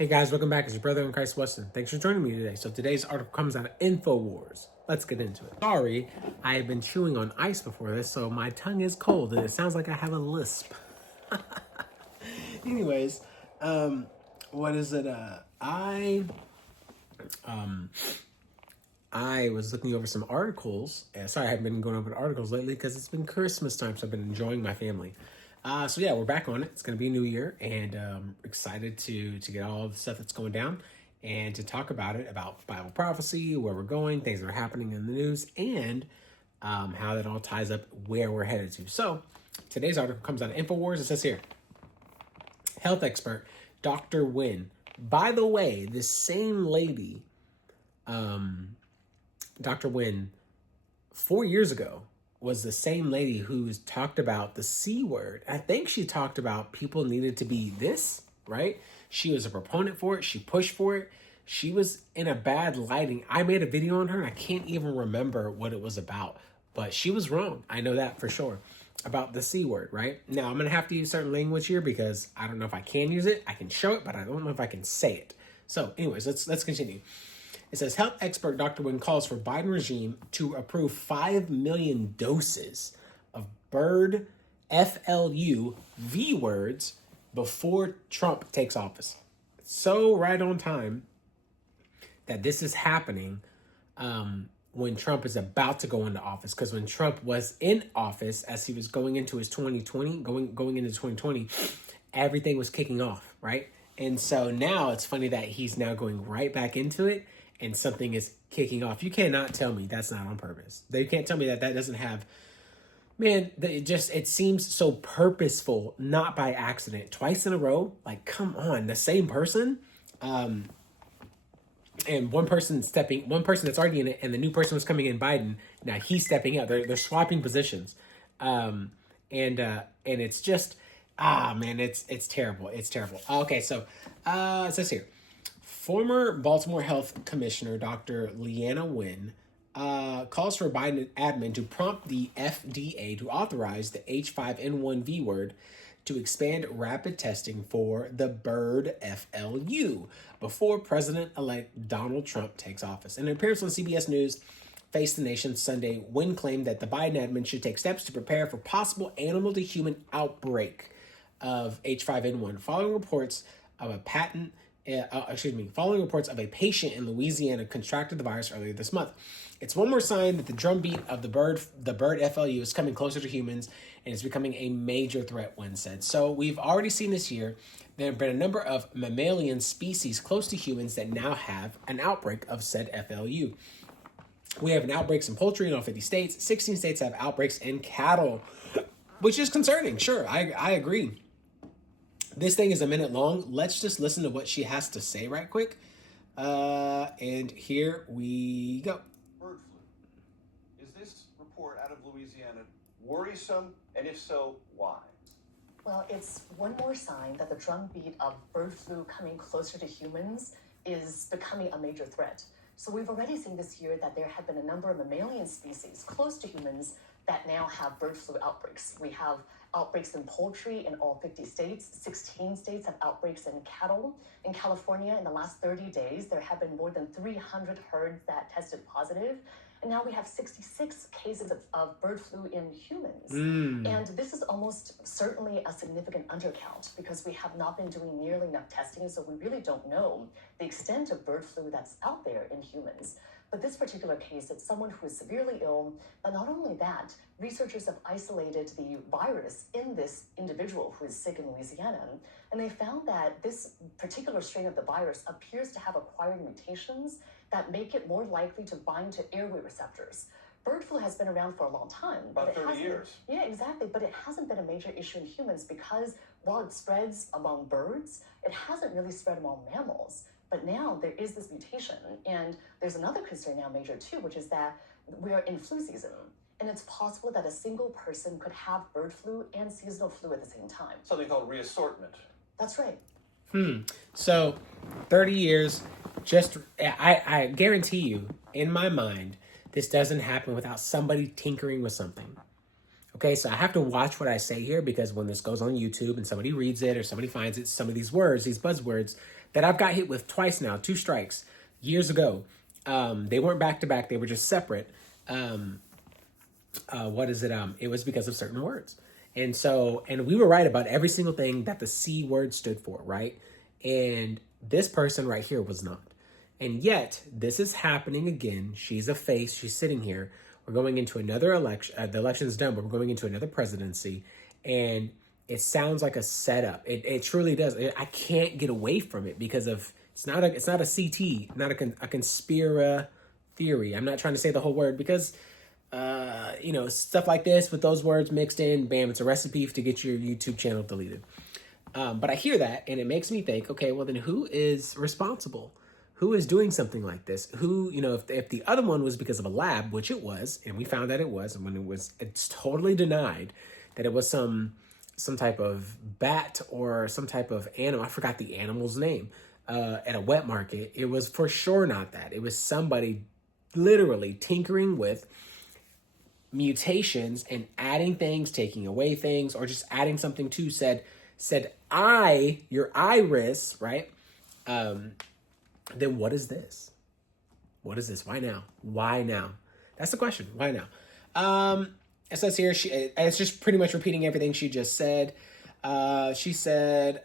Hey guys, welcome back. It's your brother in Christ, Weston. Thanks for joining me today. So today's article comes out of InfoWars. Let's get into it. Sorry, I have been chewing on ice before this, so my tongue is cold and it sounds like I have a lisp. Anyways, what is it? I was looking over some articles. Sorry, I haven't been going over the articles lately because it's been Christmas time, so I've been enjoying my family. So yeah, we're back on it. It's going to be a new year, and excited to get all the stuff that's going down and to talk about it, about Bible prophecy, where we're going, things that are happening in the news, and how that all ties up where we're headed to. So today's article comes out of InfoWars. It says here, health expert Dr. Wynn. By the way, this same lady, Dr. Wynn, 4 years ago, was the same lady who's talked about the C word. I think she talked about people needed to be this, right? She was a proponent for it. She pushed for it. She was in a bad lighting. I made a video on her and I can't even remember what it was about, but she was wrong. I know that for sure about the C word, right? Now I'm going to have to use certain language here because I don't know if I can use it. I can show it, but I don't know if I can say it. So anyways, let's continue. It says, health expert Dr. Wynn calls for Biden regime to approve 5 million doses of bird FLU V words before Trump takes office. So right on time that this is happening when Trump is about to go into office. Because when Trump was in office, as he was going into his 2020, going into 2020, everything was kicking off, right? And so now it's funny that he's now going right back into it and something is kicking off. You cannot tell me that's not on purpose. They can't tell me that doesn't have, man, it seems so purposeful, not by accident. Twice in a row, like, come on, the same person. And one person that's already in it, and the new person was coming in, Biden. Now he's stepping out. They're swapping positions. And it's just, man, it's terrible. It's terrible. Okay, so it says here, former Baltimore Health Commissioner Dr. Leanna Wynn calls for Biden admin to prompt the FDA to authorize the H5N1 word to expand rapid testing for the bird FLU before President-elect Donald Trump takes office. In an appearance on CBS News, Face the Nation Sunday, Wynn claimed that the Biden admin should take steps to prepare for possible animal-to-human outbreak of H5N1, following reports of a patient in Louisiana contracted the virus earlier this month. It's one more sign that the drumbeat of the bird FLU is coming closer to humans and is becoming a major threat, Wynn said. So we've already seen this year, there have been a number of mammalian species close to humans that now have an outbreak of said FLU. We have outbreaks in poultry in all 50 states. 16 states have outbreaks in cattle, which is concerning. Sure, I agree. This thing is a minute long. Let's just listen to what she has to say right quick. And here we go. Bird flu. Is this report out of Louisiana worrisome? And if so, why? Well, it's one more sign that the drumbeat of bird flu coming closer to humans is becoming a major threat. So we've already seen this year that there have been a number of mammalian species close to humans that now have bird flu outbreaks. We have outbreaks in poultry in all 50 states. 16 states have outbreaks in cattle. In California, in the last 30 days, there have been more than 300 herds that tested positive. And now we have 66 cases of bird flu in humans. And this is almost certainly a significant undercount because we have not been doing nearly enough testing, so we really don't know the extent of bird flu that's out there in humans. But this particular case, it's someone who is severely ill, but not only that, researchers have isolated the virus in this individual who is sick in Louisiana, and they found that this particular strain of the virus appears to have acquired mutations that make it more likely to bind to airway receptors. Bird flu has been around for a long time. About 30 years. Yeah, exactly, but it hasn't been a major issue in humans because while it spreads among birds, it hasn't really spread among mammals. But now there is this mutation, and there's another concern now major too, which is that we're in flu season, and it's possible that a single person could have bird flu and seasonal flu at the same time. Something called reassortment. That's right. So 30 years, I guarantee you, in my mind, this doesn't happen without somebody tinkering with something. Okay, so I have to watch what I say here because when this goes on YouTube and somebody reads it or somebody finds it, some of these words, these buzzwords, that I've got hit with twice now, 2 strikes years ago. They weren't back to back; they were just separate. It was because of certain words. And we were right about every single thing that the C word stood for, right? And this person right here was not. And yet, this is happening again. She's a face. She's sitting here. We're going into another election. The election's done, but we're going into another presidency. And it sounds like a setup. It truly does. I can't get away from it because of it's not a CT, not a conspira theory. I'm not trying to say the whole word because stuff like this with those words mixed in, bam, it's a recipe to get your YouTube channel deleted. But I hear that and it makes me think, okay, well then who is responsible? Who is doing something like this? Who, if the other one was because of a lab, which it was, and we found that it was, and when it's totally denied that it was some type of bat or some type of animal, I forgot the animal's name, at a wet market, it was for sure not that. It was somebody literally tinkering with mutations and adding things, taking away things, or just adding something to said your iris, right? Then what is this? What is this? Why now? Why now? That's the question. Why now? It says here, it's just pretty much repeating everything she just said. She said,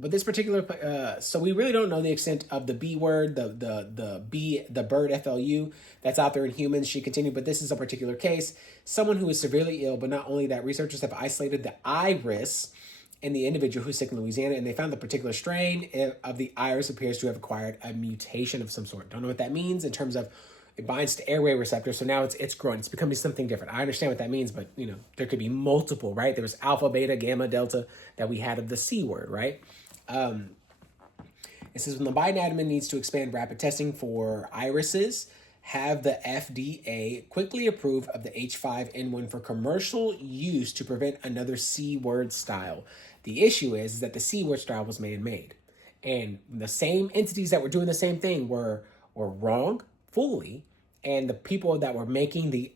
but this particular, so we really don't know the extent of the B word, the bird FLU that's out there in humans. She continued, but this is a particular case. Someone who is severely ill, but not only that, researchers have isolated the iris in the individual who's sick in Louisiana, and they found the particular strain of the iris appears to have acquired a mutation of some sort. Don't know what that means in terms of it binds to airway receptors, so now it's growing. It's becoming something different. I understand what that means, but there could be multiple, right? There was alpha, beta, gamma, delta that we had of the C word, right? It says when the Biden admin needs to expand rapid testing for irises, have the FDA quickly approve of the H5N1 for commercial use to prevent another C word style. The issue is that the C word style was man-made. And the same entities that were doing the same thing were wrong fully. And the people that were making the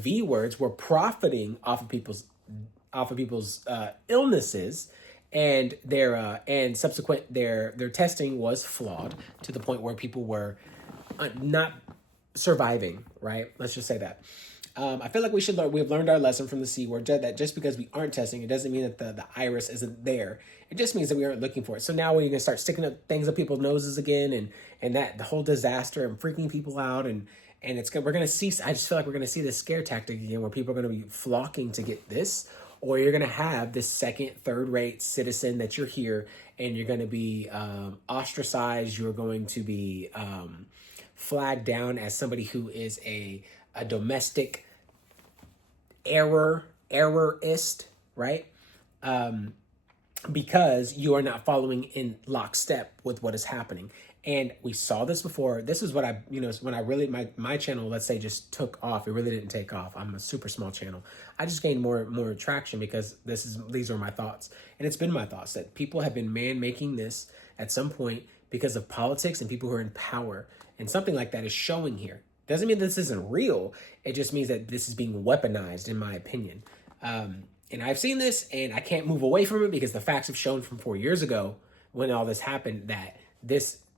V words were profiting off of people's illnesses, and their testing was flawed to the point where people were not surviving, right? Let's just say that. I feel like we've learned our lesson from the C word, that just because we aren't testing, it doesn't mean that the iris isn't there. It just means that we aren't looking for it. So now we're going to start sticking up things up people's noses again, and that the whole disaster and freaking people out, and we're going to see, I just feel like we're going to see this scare tactic again where people are going to be flocking to get this, or you're going to have this second, third-rate citizen that you're here, and you're going to be ostracized. You're going to be flagged down as somebody who is a domestic errorist, right? Because you are not following in lockstep with what is happening. And we saw this before. This is what when I really, my channel, let's say, just took off. It really didn't take off. I'm a super small channel. I just gained more traction because these are my thoughts. And it's been my thoughts that people have been making this at some point because of politics and people who are in power. And something like that is showing here. Doesn't mean this isn't real. It just means that this is being weaponized, in my opinion. And I've seen this, and I can't move away from it because the facts have shown from 4 years ago when all this happened that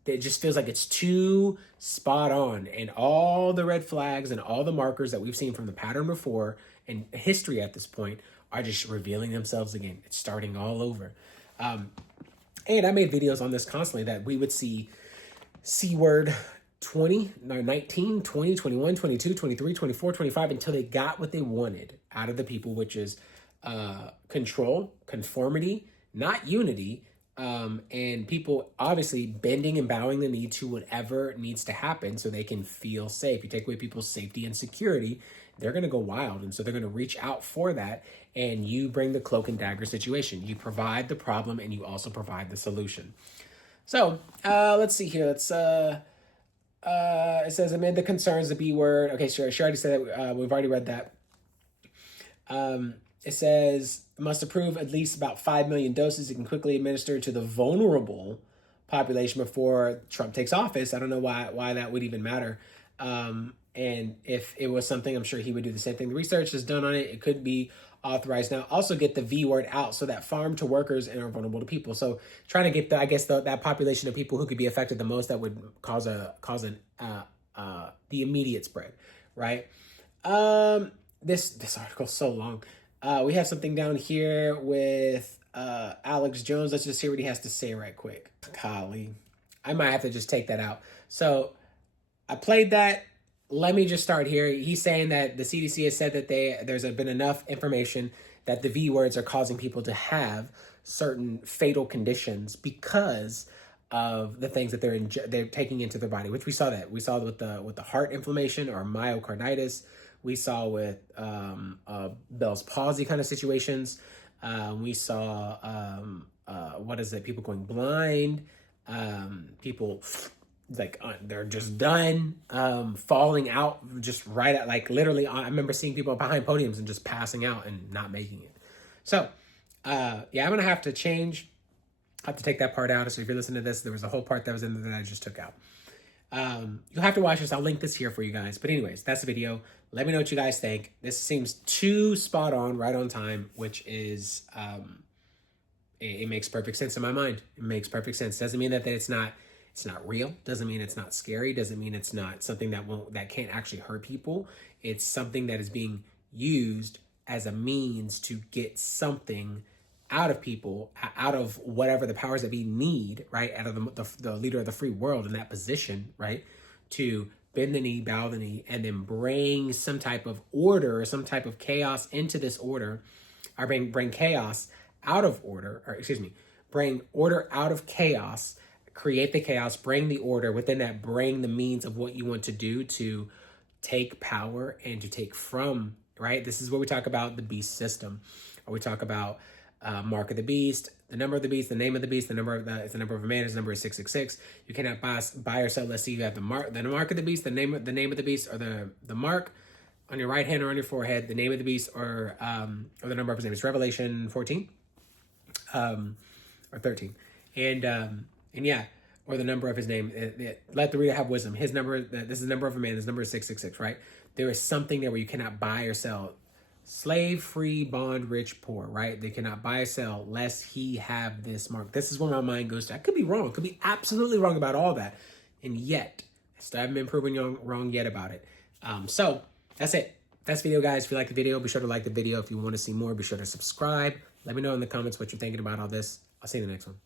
it just feels like it's too spot on. And all the red flags and all the markers that we've seen from the pattern before and history at this point are just revealing themselves again. It's starting all over. And I made videos on this constantly that we would see C word 19, 20, 21, 22, 23, 24, 25 until they got what they wanted out of the people, which is control, conformity, not unity, and people obviously bending and bowing the knee to whatever needs to happen so they can feel safe. You take away people's safety and security, they're going to go wild. And so they're going to reach out for that. And you bring the cloak and dagger situation. You provide the problem and you also provide the solution. So let's see here. Let's it says amid the concerns, the B word. Okay, sure. She already said that. We've already read that. It says must approve at least about 5 million doses. It can quickly administer to the vulnerable population before Trump takes office. I don't know why that would even matter. And if it was something, I'm sure he would do the same thing. The research is done on it. It could be authorized now. Also get the V word out so that farm to workers and are vulnerable to people. So trying to get that population of people who could be affected the most that would cause the immediate spread, right? This article's so long. We have something down here with Alex Jones. Let's just hear what he has to say right quick. Golly, I might have to just take that out. So I played that. Let me just start here. He's saying that the CDC has said that there's been enough information that the V words are causing people to have certain fatal conditions because of the things that they're taking into their body, which we saw with the heart inflammation or myocarditis. We saw with Bell's palsy kind of situations. We saw people going blind, people like they're just done, falling out just right at, like, literally. I remember seeing people behind podiums and just passing out and not making it. So I'm gonna have to change. I have to take that part out. So if you're listening to this, there was a whole part that was in there that I just took out. You'll have to watch this. I'll link this here for you guys. But anyways, that's the video. Let me know what you guys think. This seems too spot on, right on time, which is it makes perfect sense in my mind. It makes perfect sense. Doesn't mean that it's not real. Doesn't mean it's not scary. Doesn't mean it's not something that can't actually hurt people. It's something that is being used as a means to get something out of people, out of whatever the powers that be need, right? Out of the leader of the free world in that position, right? To bend the knee, bow the knee, and then bring some type of order or some type of chaos into this order, or bring chaos out of order, or excuse me, bring order out of chaos, create the chaos, bring the order, within that bring the means of what you want to do to take power and to take from, right? This is where we talk about the beast system, or we talk about mark of the beast, the number of the beast, the name of the beast, it's the number of a man, it's the number is 666. You cannot buy or sell. Let's see, you have the mark of the beast, the name of the beast, or the mark on your right hand or on your forehead, the name of the beast, or the number of his name. It's Revelation 14, or 13, and yeah, or the number of his name. Let the reader have wisdom. His number, this is the number of a man. This number is 666, right? There is something there where you cannot buy or sell. Slave, free, bond, rich, poor, right? They cannot buy or sell lest he have this mark. This is where my mind goes to. I could be wrong. Could be absolutely wrong about all that. And yet, I still haven't been proven wrong yet about it. So, that's it. That's the video, guys. If you like the video, be sure to like the video. If you want to see more, be sure to subscribe. Let me know in the comments what you're thinking about all this. I'll see you in the next one.